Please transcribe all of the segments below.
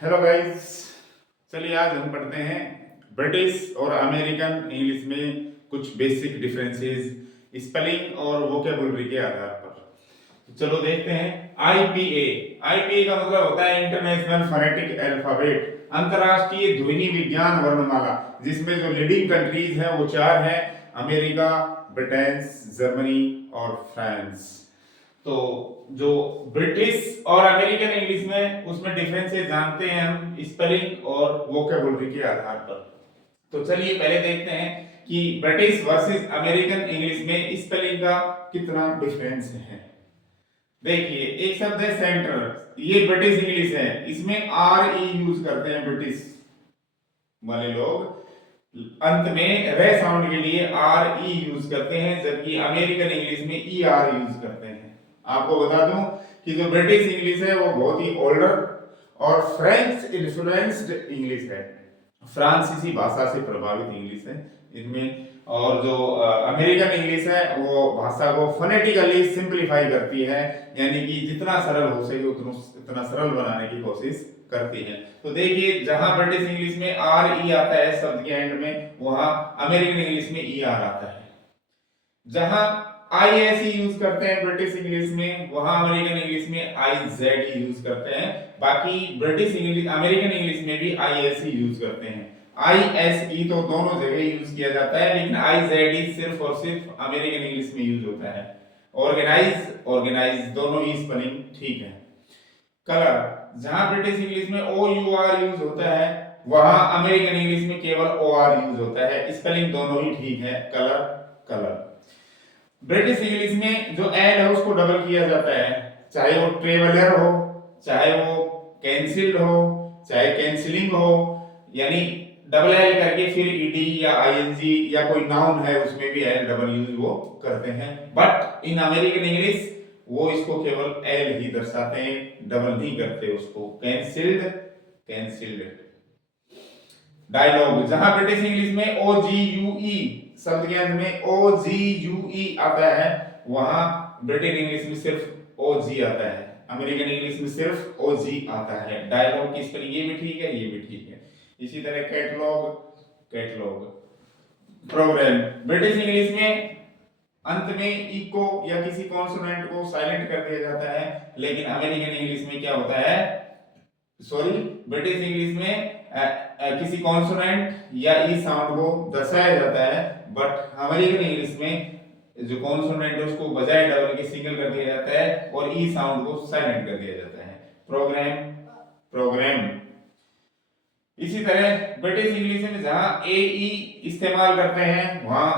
Hello guys. चलिए आज हम पढ़ते हैं ब्रिटिश और अमेरिकन इंग्लिश में कुछ बेसिक डिफरेंसेस स्पेलिंग और वोकेबुलरी के आधार पर। तो चलो देखते हैं। आईपीए आईपीए का मतलब होता है इंटरनेशनल फोनेटिक अल्फाबेट, अंतरराष्ट्रीय ध्वनि विज्ञान वर्णमाला, जिसमें जो लीडिंग कंट्रीज हैं वो चार हैं: अमेरिका, ब्रिटेन, जर्मनी और फ्रांस। तो जो ब्रिटिश और अमेरिकन इंग्लिश में उसमें डिफरेंसेस जानते हैं हम स्पेलिंग और वोकेबुलरी के आधार पर। तो चलिए पहले देखते हैं कि ब्रिटिश वर्सेस अमेरिकन इंग्लिश में स्पेलिंग का कितना डिफरेंस है। देखिए, एक शब्द है सेंटर, ये ब्रिटिश इंग्लिश है, इसमें आर ई यूज करते हैं ब्रिटिश वाले लोग, अंत में रे साउंड के लिए आर ई यूज करते हैं, जबकि अमेरिकन इंग्लिश में ई आर यूज करते हैं। आपको बता दूं कि जो ब्रिटिश इंग्लिश है वो बहुत ही ओल्डर और फ्रेंच इन्फ्लुएंस्ड इंग्लिश है, फ्रांसीसी भाषा से प्रभावित इंग्लिश है इनमें। और जो अमेरिकन इंग्लिश है वो भाषा को फोनेटिकली सिंपलीफाई करती है, यानी कि जितना सरल हो सके उतना सरल बनाने की कोशिश करती है। तो देखिए, जहां ब्रिटिश इंग्लिश में आर ई आता है शब्द के एंड में, वहां अमेरिकन इंग्लिश में ई आर आता है। जहां आई एस ई यूज करते हैं ब्रिटिश इंग्लिश में, वहां अमेरिकन इंग्लिश में आई जेड ई यूज करते हैं। बाकी ब्रिटिश इंग्लिश अमेरिकन इंग्लिश में भी आई एस ई यूज करते हैं। आई एस ई तो दोनों जगह यूज किया जाता है, लेकिन आई जेड ई सिर्फ और सिर्फ अमेरिकन इंग्लिश में यूज होता है। ऑर्गेनाइज दोनों ही स्पेलिंग ठीक है। कलर, जहां ब्रिटिश इंग्लिश में ओ यू आर यूज होता है, वहां अमेरिकन इंग्लिश में केवल ओ आर यूज होता है। स्पेलिंग दोनों ही ठीक है, कलर कलर। ब्रिटिश इंग्लिश में जो एल है उसको डबल किया जाता है, चाहे वो ट्रेवलर हो, चाहे वो कैंसिल्ड हो, चाहे कैंसिलिंग हो, यानी डबल एल करके फिर ईडी या आईएनजी या कोई नाउन है उसमें भी एल डबल यूज वो करते हैं। बट इन अमेरिकन इंग्लिश वो इसको केवल एल ही दर्शाते हैं, डबल नहीं करते उसको। Cancelled cancelled. डायलॉग, जहां ब्रिटिश इंग्लिश में ओ जी यू ई शब्द के अंत में ओ जी यू ई आता है, वहां ब्रिटिश इंग्लिश में सिर्फ ओ जी आता है, अमेरिकन इंग्लिश में सिर्फ ओ जी आता है। डायलॉग की स्पेलिंग ये भी ठीक है, ये भी ठीक है। इसी तरह catalog catalogue. Program, British English में अंत में इको या किसी कॉन्सोनेंट को साइलेंट कर दिया जाता है, लेकिन अमेरिकन इंग्लिश में क्या होता है, सॉरी, ब्रिटिश इंग्लिश में किसी कॉन्सोनेंट या ई साउंड को दर्शाया जाता है, बट अमेरिकन इंग्लिश में जो कॉन्सोनेंट है उसको बजाय डबल के सिंगल कर दिया जाता है और ई साउंड को साइलेंट कर दिया जाता है। Program programme. इसी तरह ब्रिटिश इंग्लिश में जहां ए ई इस्तेमाल करते हैं, वहां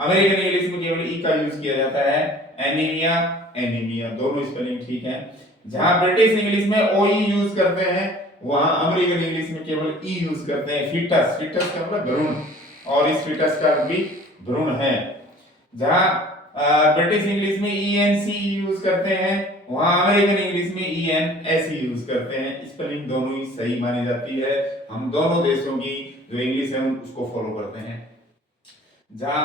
अमेरिकन इंग्लिश में केवल ई का यूज किया जाता है। एनीमिया एनीमिया, दोनों स्पेलिंग ठीक है। जहां ब्रिटिश इंग्लिश में ओ ई यूज करते हैं, वहां अमेरिकन इंग्लिश में केवल ई यूज करते हैं। फीटस, फीटस का मतलब भ्रूण, और इस फीटस का भी भ्रूण है। जहां ब्रिटिश इंग्लिश में ई एन सी यूज करते हैं, वहां अमेरिकन इंग्लिश में ई एन एस यूज करते हैं। स्पेलिंग दोनों ही सही मानी जाती है। हम दोनों देशों की जो इंग्लिश है उसको फॉलो करते हैं। जहां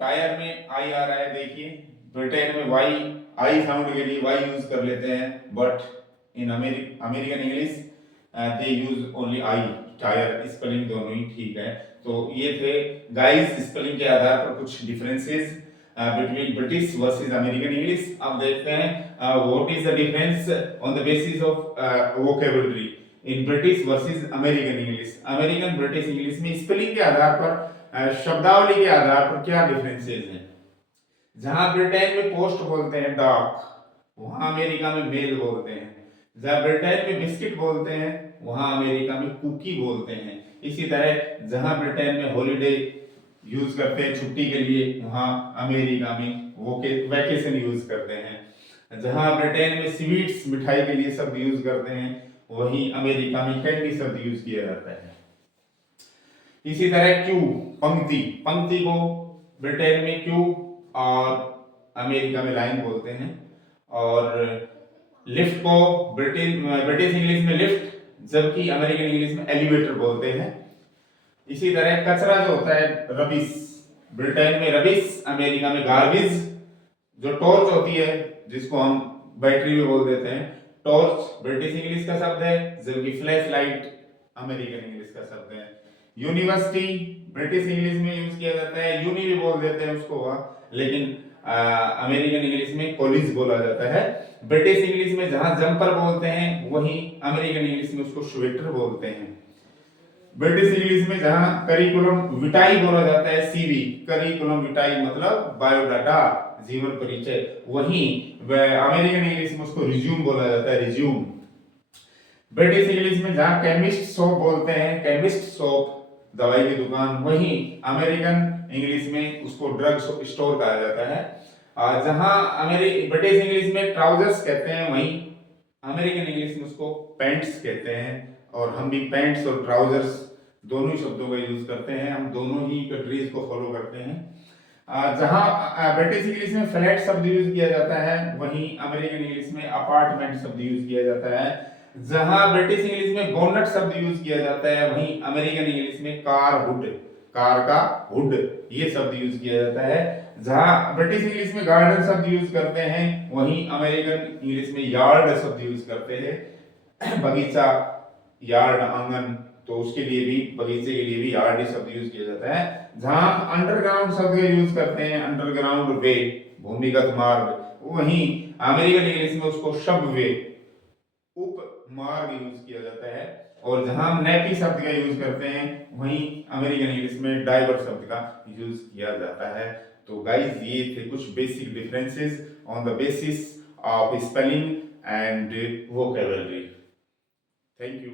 टायर में आई आ रहा है, देखिए ब्रिटेन में वाई, आई साउंड के लिए वाई यूज कर लेते हैं, but in American English they use only I. Tyre, spelling दोनों ही ठीक है। तो ये थे गाइस स्पेलिंग के आधार पर कुछ differences between British versus American English. अब देखते हैं what is the difference on the basis of vocabulary in British versus American English. American British English में स्पेलिंग के आधार पर, शब्दावली के आधार पर क्या डिफरेंसेस हैं। जहां ब्रिटेन में पोस्ट बोलते हैं डाक, वहां अमेरिका में मेल बोलते हैं। जहां ब्रिटेन में बिस्किट बोलते हैं, वहां अमेरिका में कुकी बोलते हैं। इसी तरह जहां ब्रिटेन में हॉलीडे यूज करते हैं छुट्टी के लिए, वहां अमेरिका में वैकेशन यूज करते हैं। जहां ब्रिटेन में स्वीट्स मिठाई के लिए शब्द यूज करते हैं, वहीं अमेरिका में कैंडी शब्द यूज किया जाता है। इसी तरह क्यू, पंक्ति, पंक्ति को ब्रिटेन में क्यू और अमेरिका में लाइन बोलते हैं। और लिफ्ट को ब्रिटिश इंग्लिश में लिफ्ट, जबकि अमेरिकन इंग्लिश में एलिवेटर बोलते हैं। इसी तरह कचरा जो होता है रबिश, ब्रिटेन में रबिश, अमेरिका में गार्बेज। जो टॉर्च होती है जिसको हम बैटरी भी बोल देते हैं, टॉर्च ब्रिटिश इंग्लिश का शब्द है, जबकि फ्लैश लाइट अमेरिकन इंग्लिश का शब्द है। यूनिवर्सिटी ब्रिटिश इंग्लिश में यूज किया जाता है, यूनी भी बोल देते हैं उसको वहाँ, लेकिन अमेरिकन इंग्लिश में कॉलेज बोला जाता है। ब्रिटिश इंग्लिश में जहां जंपर बोलते हैं वहीं अमेरिकन इंग्लिश में उसको स्वेटर बोलते हैं। ब्रिटिश इंग्लिश में जहां करिकुलम विटाई बोला जाता है, सीवी करिकुलम विटाई मतलब बायोडाटा, जीवन परिचय, वहीं अमेरिकन इंग्लिश में उसको रिज्यूम बोला जाता है, रिज्यूम। ब्रिटिश इंग्लिश में जहां केमिस्ट शॉप बोलते हैं, केमिस्ट शॉप दवाई की दुकान, वहीं अमेरिकन इंग्लिश में उसको ड्रग स्टोर कहा जाता है। जहां ब्रिटिश इंग्लिश में ट्राउजर्स कहते हैं, वहीं अमेरिकन इंग्लिश में उसको पैंट्स कहते हैं। और हम भी पैंट्स और ट्राउजर्स दोनों ही शब्दों का यूज करते हैं, हम दोनों ही कंट्रीज को फॉलो करते हैं। जहां ब्रिटिश इंग्लिश में फ्लैट शब्द यूज किया जाता है, वहीं अमेरिकन इंग्लिश में अपार्टमेंट शब्द यूज किया जाता है। जहां ब्रिटिश इंग्लिश में बोनट शब्द यूज किया जाता है, वहीं अमेरिकन इंग्लिश में कार हुड, कार का हुड, ये शब्द यूज किया जाता है। जहां ब्रिटिश इंग्लिश में गार्डन शब्द यूज करते हैं, वहीं अमेरिकन इंग्लिश में यार्ड शब्द यूज करते हैं। बगीचा, यार्ड, आंगन, तो उसके लिए भी, बगीचे के लिए भी यार्ड शब्द यूज किया जाता है। जहां अंडरग्राउंड शब्द यूज करते हैं, अंडरग्राउंड वे, भूमिगत मार्ग, वहीं अमेरिकन इंग्लिश में उसको सबवे, उपमार्ग यूज किया जाता है। और जहां हम नेपी शब्द का यूज करते हैं, वहीं अमेरिकन इंग्लिश में डाइवर शब्द का यूज किया जाता है। तो गाइस, ये थे कुछ basic differences on the basis of spelling and vocabulary. Thank you.